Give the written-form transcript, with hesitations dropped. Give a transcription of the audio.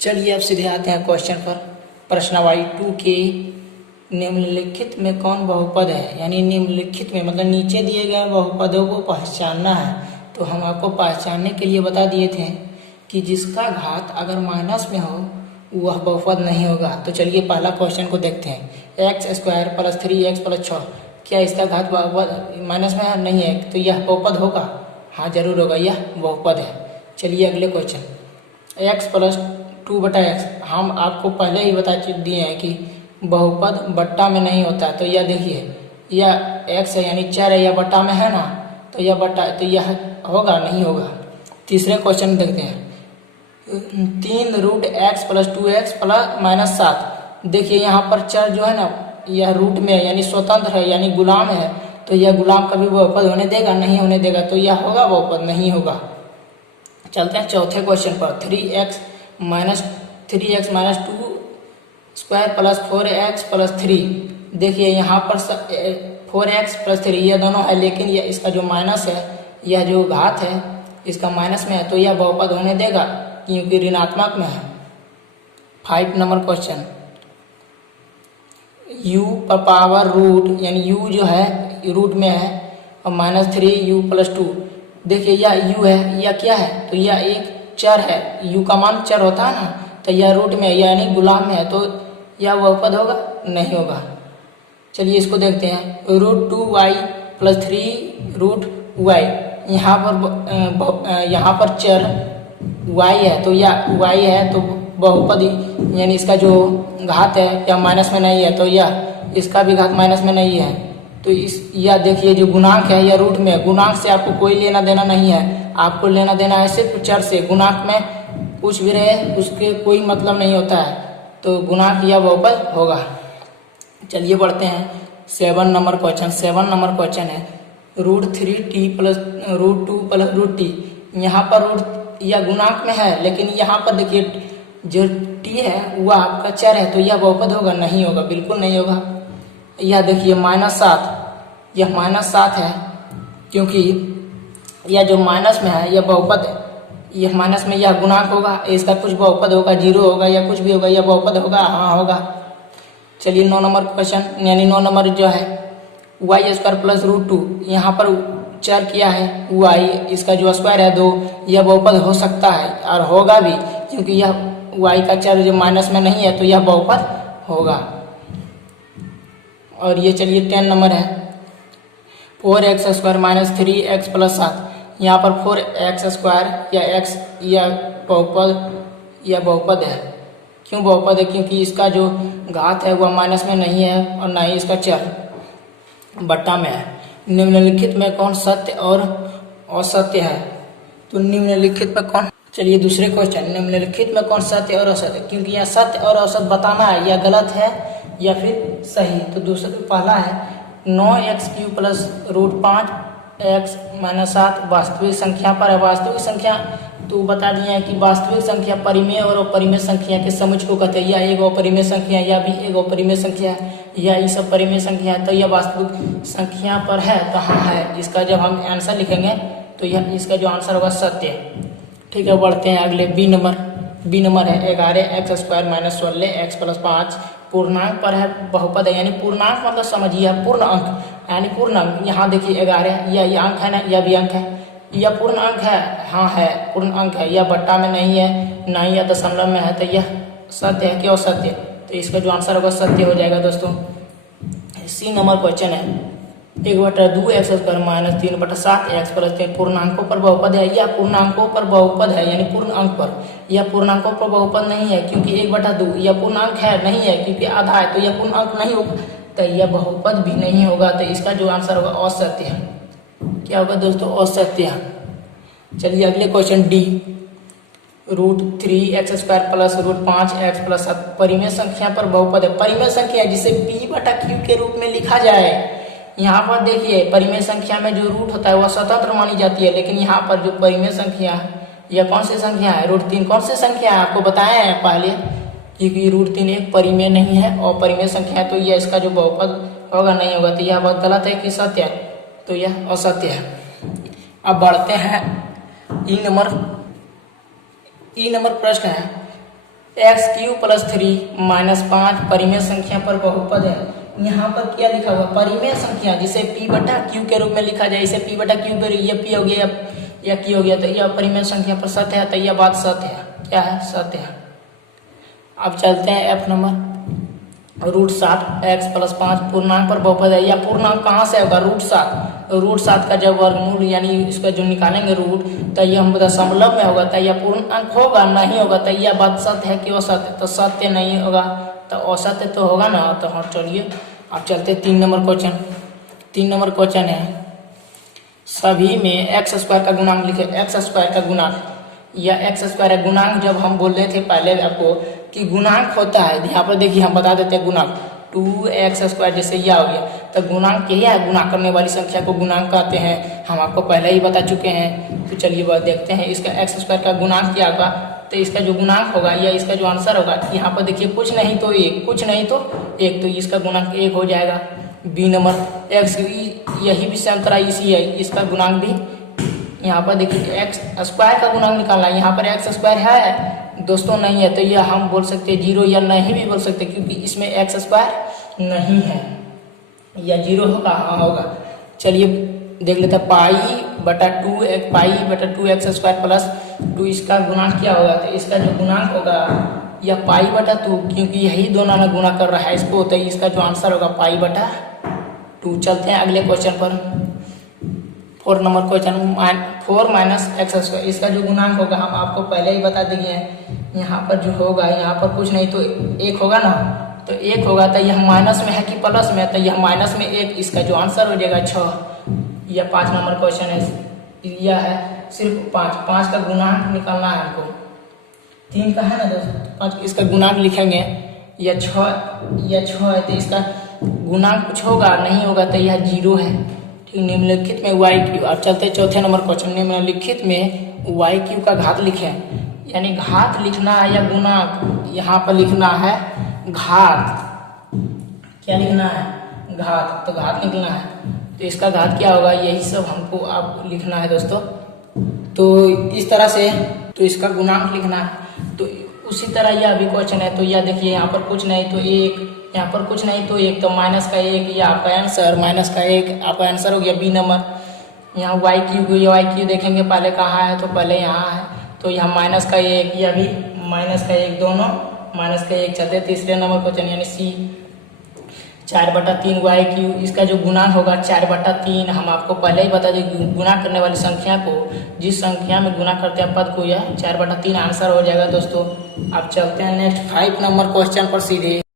चलिए अब सीधे आते हैं क्वेश्चन पर। प्रश्नावली 2 के निम्नलिखित में कौन बहुपद है, यानी निम्नलिखित में मतलब नीचे दिए गए बहुपदों को पहचानना है। तो हम आपको पहचानने के लिए बता दिए थे कि जिसका घात अगर माइनस में हो वह बहुपद नहीं होगा। तो चलिए पहला क्वेश्चन को देखते हैं। X square plus 3x plus 6, क्या इसका घात माइनस में है? नहीं है, तो यह बहुपद होगा? हाँ जरूर होगा, यह बहुपद है। चलिए अगले क्वेश्चन, x प्लस 2/x। हम आपको पहले ही बता दिए हैं कि बहुपद बट्टा में नहीं होता। तो यह देखिए, यह x है यानी 4 है, यह बट्टा में है ना, तो यह बट्टा, तो यह होगा? नहीं होगा। तीसरे क्वेश्चन देखते हैं, 3√x प्लस 2x प्लस -7। देखिए यहाँ पर चर जो है ना, यह रूट में है यानी स्वतंत्र है यानी गुलाम है। तो यह गुलाम कभी बहुपद होने देगा? नहीं होने देगा, तो यह होगा बहुपद? नहीं होगा। चलते हैं चौथे क्वेश्चन पर, 3x minus 2 square plus 4x plus 3। देखिए यहाँ पर 4x प्लस 3 यह दोनों है, लेकिन यह इसका जो माइनस है, यह जो घात है इसका माइनस में है, तो यह बहुपद होने देगा क्योंकि ऋणात्मक में है। 5 नंबर क्वेश्चन, u पर पावर रूट यानी u जो है रूट में है और -3u प्लस 2। देखिए यह u है, यह क्या है? तो यह एक चर है, u का मान चर होता है ना, तो यह रूट में है यानी गुलाम में है, तो यह बहुपद होगा? नहीं होगा। चलिए इसको देखते हैं, √2y प्लस 3√y। यहाँ पर चर y है, तो यह y है, तो बहुपद यानी इसका जो घात है यह माइनस में नहीं है, तो यह इसका भी घात माइनस में नहीं है। तो यह देखिए जो गुणांक है यह रूट में है। गुणांक से आपको कोई लेना देना नहीं है, आपको लेना देना है सिर्फ चर से। गुणांक में कुछ भी रहे उसके कोई मतलब नहीं होता है, तो गुणांक यह बहुपद होगा। चलिए बढ़ते हैं 7 नंबर क्वेश्चन। 7 नंबर क्वेश्चन है, √3t प्लस √2 प्लस √t। यहाँ पर रूट यह गुणांक में है, लेकिन यहाँ पर देखिए जो t है वह आपका चर है, तो यह बहुपद होगा? नहीं होगा, बिल्कुल नहीं होगा। यह देखिए -7, यह -7 है क्योंकि यह जो माइनस में है यह बहुपद, यह माइनस में यह गुणांक होगा, इसका कुछ बहुपद होगा, 0 होगा या कुछ भी होगा, यह बहुपद होगा? हाँ होगा। चलिए 9 नंबर क्वेश्चन यानी 9 नंबर जो है, y² प्लस √2। यहाँ पर चर किया है y, इसका जो स्क्वायर है 2, यह बहुपद हो सकता है और होगा भी, क्योंकि यह y का चर जो माइनस में नहीं है, तो यह बहुपद होगा। और ये चलिए 10 नंबर है, 4x² माइनस 3x प्लस 7। यहाँ पर 4x² या x यह बहुपद है। क्यों बहुपद है? क्योंकि इसका जो घात है वह माइनस में नहीं है और ना ही इसका चर बट्टा में है। निम्नलिखित में कौन सत्य और असत्य है? तो निम्नलिखित में कौन, चलिए दूसरे क्वेश्चन, निम्नलिखित में कौन सत्य और असत्य? क्योंकि यह सत्य और असत्य बताना है, यह गलत है या फिर सही। तो दूसरा पहला है 9x³ प्लस √5x - 7 वास्तविक संख्या पर है। वास्तविक संख्या तो बता दिए हैं कि वास्तविक संख्या परिमेय और अपरिमेय संख्या के समुच्चय को कहते हैं। यह एक अपरिमेय संख्या, यह भी एक अपरिमेय संख्या, यह इस अपरिमेय संख्या है, तो यह वास्तविक संख्या पर है। तो हाँ है, इसका जब हम आंसर लिखेंगे तो यह इसका जो आंसर होगा सत्य। ठीक है, बढ़ते हैं अगले बी नंबर है 11x² माइनस 16x प्लस 5 पूर्णांक पर है, बहुपद है। यानी पूर्णांक मतलब समझिए पूर्ण अंक, यानी पूर्ण अंक। यहाँ देखिए 11 यह अंक है ना, यह भी अंक है, यह पूर्ण अंक है। हाँ है, पूर्ण अंक है, यह बट्टा में नहीं है, ना ही यह दशमलव में है, तो यह सत्य है कि असत्य? तो इसका जो आंसर होगा सत्य हो जाएगा दोस्तों। सी नंबर क्वेश्चन है, 1/2x² माइनस 3/7x प्लस 3 पूर्णांकों पर बहुपद है। यह पूर्णांकों पर बहुपद है यानी पूर्ण अंक पर। यह पूर्णांकों पर बहुपद नहीं है क्योंकि 1/2 यह पूर्णांक है नहीं है, क्योंकि आधा है, तो यह पूर्ण अंक नहीं होगा, तो यह बहुपद भी नहीं होगा। तो इसका जो आंसर होगा असत्य है। क्या होगा दोस्तों? असत्य। चलिए अगले question D, √3x² plus √5x plus 7 परिमेय संख्या पर बहुपद है। परिमेय संख्या जिसे p/q के रूप में लिखा जाए। यहाँ पर देखिए परिमेय संख्या में जो रूट होता है वह स्वतंत्र मानी जाती है, लेकिन यहाँ पर जो परिमेय संख्या है यह कौन सी संख्या है? √3 कौन सी संख्या है? आपको बताया है पहले, क्योंकि √3 एक परिमेय नहीं है और परिमेय संख्या, तो यह इसका जो बहुपद होगा नहीं होगा। तो यह बात गलत है कि सत्य है? तो यह असत्य है। अब बढ़ते हैं ई नंबर प्रश्न है एक्स क्यू प्लस 3 माइनस 5 परिमेय संख्या पर बहुपद है। यहाँ पर क्या लिखा हुआ, परिमेय संख्या जिसे p बटा क्यू के रूप में लिखा जाए, इसे p बटा क्यू पर ये p हो गया या q हो गया, तो यह परिमेय संख्या पर सत्य है, तो यह बात सत्य है। क्या है? सत्य है। अब चलते हैं एफ नंबर। √7 एक्स प्लस 5 पूर्णांक पर बहुपद है। या पूर्णांक कहाँ से होगा? √7 का जब वर्गमूल यानी इसका जो निकालेंगे रूट, तो यह हम दशमलव में होगा, तो यह पूर्णांक होगा नहीं होगा, तो यह बात सत्य है कि असत्य? तो सत्य नहीं होगा, तो असत्य तो होगा ना। तो हाँ चलिए अब चलते 3 नंबर क्वेश्चन। 3 नंबर क्वेश्चन है सभी में एक्स स्क्वायर का गुणांक लिखे। एक्स स्क्वायर का गुणांक या एक्स स्क्वायर है गुणांक। जब हम बोल रहे थे पहले आपको कि गुणांक होता है, यहाँ पर देखिए हम बता देते हैं गुणांक 2x², जैसे यह हो गया, तो गुणांक यही है, गुणा करने वाली संख्या को गुणांक कहते हैं, हम आपको पहले ही बता चुके हैं। तो चलिए बात देखते हैं इसका x² का गुणांक क्या होगा। तो इसका जो गुणांक होगा या इसका जो आंसर होगा, यहाँ पर देखिए कुछ नहीं तो 1, कुछ नहीं तो 1, तो इसका गुणांक 1 हो जाएगा। बी नंबर x, यही भी अंतरा इसी है, इसका गुणांक भी यहाँ पर देखिए x² का गुणांक निकालना है। यहाँ पर x² है दोस्तों, नहीं है, तो यह हम बोल सकते हैं 0 या नहीं भी बोल सकते, क्योंकि इसमें x² नहीं है। या 0 होगा? हाँ होगा। चलिए देख लेते हैं पाई बटा 2x² प्लस 2, इसका गुणांक क्या होगा? तो इसका जो गुणांक होगा या पाई बटा 2, क्योंकि यही दोनों ना गुणा कर रहा है इसको, तो इसका जो आंसर होगा पाई बटा 2। चलते हैं अगले क्वेश्चन पर। 4 नंबर क्वेश्चन 4 - x², इसका जो गुणांक होगा हम आपको पहले ही बता दिए हैं। यहाँ पर जो होगा, यहाँ पर कुछ नहीं तो 1 होगा ना, तो 1 होगा, तो यह माइनस में है कि प्लस में? तो यह माइनस में 1, इसका जो आंसर हो जाएगा 6। यह 5 नंबर क्वेश्चन है। यह है सिर्फ 5 का गुणांक निकालना है हमको। 3 का है ना दोस्तों, 5 इसका गुणांक लिखेंगे। यह 6 है, तो इसका गुणांक कुछ होगा नहीं होगा, तो यह 0 है। ठीक, निम्नलिखित में YQ। अब चलते चौथे नंबर क्वेश्चन। निम्नलिखित में YQ का घात लिखें, यानी घात लिखना है या गुणांक। यहाँ पर लिखना है घात। क्या लिखना है? घात। तो घात लिखना है, तो इसका घात क्या होगा, यही सब हमको अब लिखना है दोस्तों। तो इस तरह से तो इसका गुणांक लिखना है। तो उसी तरह यह भी क्वेश्चन है। तो यह देखिए यहाँ पर कुछ नहीं तो 1, यहाँ पर कुछ नहीं तो 1, तो -1, यह आपका आंसर -1 आपका आंसर हो गया। बी नंबर यहाँ YQ देखेंगे पहले कहाँ है, तो पहले यहाँ है, तो यहाँ -1, यह भी -1, दोनों -1। चलते तीसरे नंबर क्वेश्चन यानी C 4/3 YQ, इसका जो गुणांक होगा 4/3। हम आपको पहले ही बता दें गुणा करने वाली संख्या को, जिस संख्या में गुणा करते हैं पद को, यह 4/3 आंसर हो जाएगा दोस्तों। अब चलते हैं नेक्स्ट 5 नंबर क्वेश्चन पर सीधे।